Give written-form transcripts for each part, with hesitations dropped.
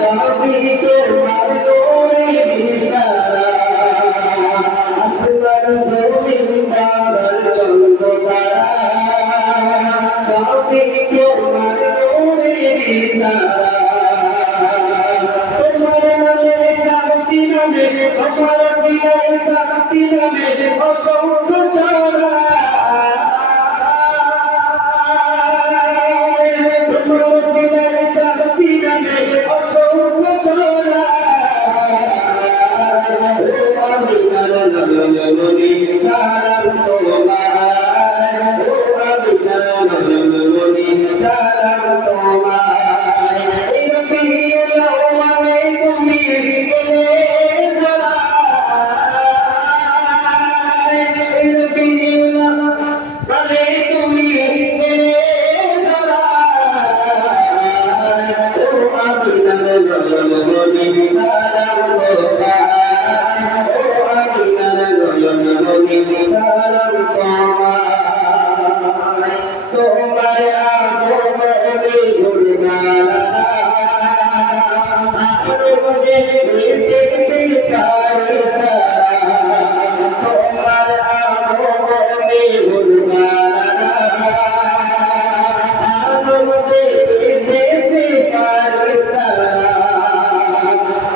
সবই তোমার নূরের ইশারা আসমান জমিন বাবার চন্দ্র তারা সবই তোমার নূরের ইশারা তোমার নামের শান্তি নামে তোমার সিয়ায় শান্তি নামে অসংখ্য ছড়া তোমার সিয়ায় শান্তি নামে অসংখ্য ছড়া ও আমিনার নয়নমণি সালাম তোমায় ও আমিনার নয়নমণি সালাম তোমায় এই রবিউল আউয়ালে তুমি এলে ধরা এই রবিউল আউয়ালে তুমি এলে ধরা ও আমিনার নয়নমণি সালাম তোমায় ও আমিনার নয়নমণি সালাম তোমায় তোমার আগমনে গুণগান আরবে বেঁধেছে কার সারা তোমার আগমনে গুণগান আরবে বেঁধেছে কার সারা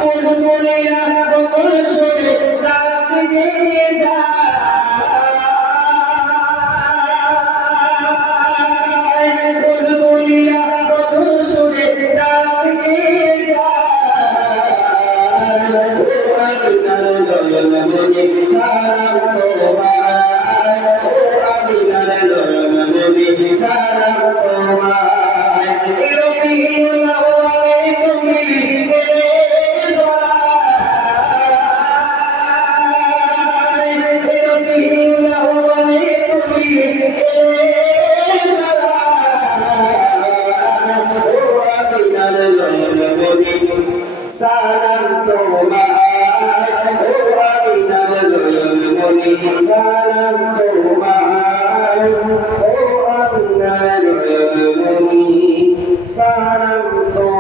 বুলবুলিয়া বকুল সুরে রাত গেয়ে যায় বুলবুলিয়া বকুল সুরে রাত গেয়ে যায় ও আমিনার নয়নমণি সালাম তোমায় ও আমিনার নয়নমণি সালাম তোমায় এই রবিউল আউয়ালে তুমি এলে ধরা এই রবিউল আউয়ালে তুমি এলে ধরা ও আমিনার নয়নমণি সালাম তোমায় ও আমিনার নয়নমণি সালাম তোমায় ও আমিনার নয়নমণি সালাম তোমায়